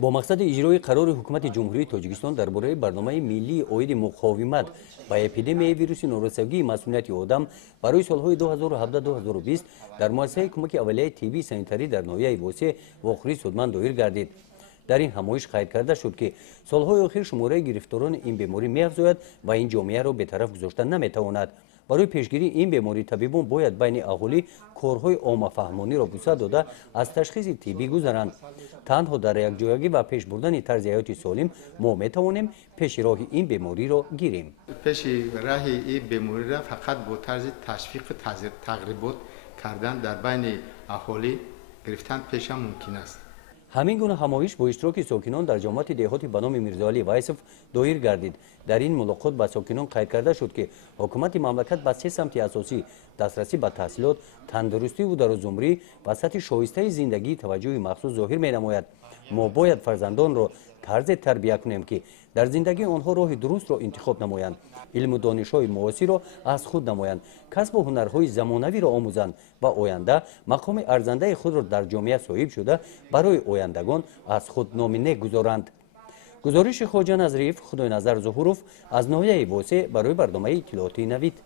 با مقصد اجرای قرار حکومت جمهوری تاجیکستان درباره برنامه ملی عاید مقاومت با اپیدمی ویروس نوروسوی مسئولیت آدم برای سالهای 2017-2020 در مؤسسه کمک اولیه تیبی سانیتری در ناحیه واسع و آخری سودمند دایر گردید. در این همایش قید کرده شد که سالهای اخیر شماره گرفتاران این بیماری می‌افزاید و این جامعه را به طرف گذاشتن نمی‌تواند. برای پیشگیری این بیماری طبیبان باید بین اهالی کارهای عامه‌فهمانی را وسعت داده از تشخیص طبی گذرند. تنها در یک جایگی و پیش بردن طرز حیات سالم ما می‌توانیم پیش راه این بیماری را گیریم. پیش راه این بیماری را فقط با طرز تشویق تقریبات کردن در بین اهالی گرفتن پیش ممکن است. همین گونه همایش با اشتراک ساکنان در جامعه دهاتی به نام میرزاعلی وایسف دایر گردید. در این ملاقات با ساکنان قید کرده شد که حکومت مملکت به سه سمت اساسی دسترسی به تحصیلات، تندرستی و درآمدزایی و سطح شایسته زندگی توجه مخصوص ظاهر می‌نماید. ما باید فرزندان را طرز تربیت کنیم که در زندگی آنها راه درست را انتخاب نمایند، علم و دانش‌های معاصر را از خود نمایند، کسب و هنرهای زمانوی را آموزند و آینده مقام ارزنده خود را در جامعه صاحب شده برای آیندگان از خود نام گذارند. گزارش خواجه نظریف خدای نظر ظهوروف از ناحیه واسع برای برنامه اطلاعاتی نوید.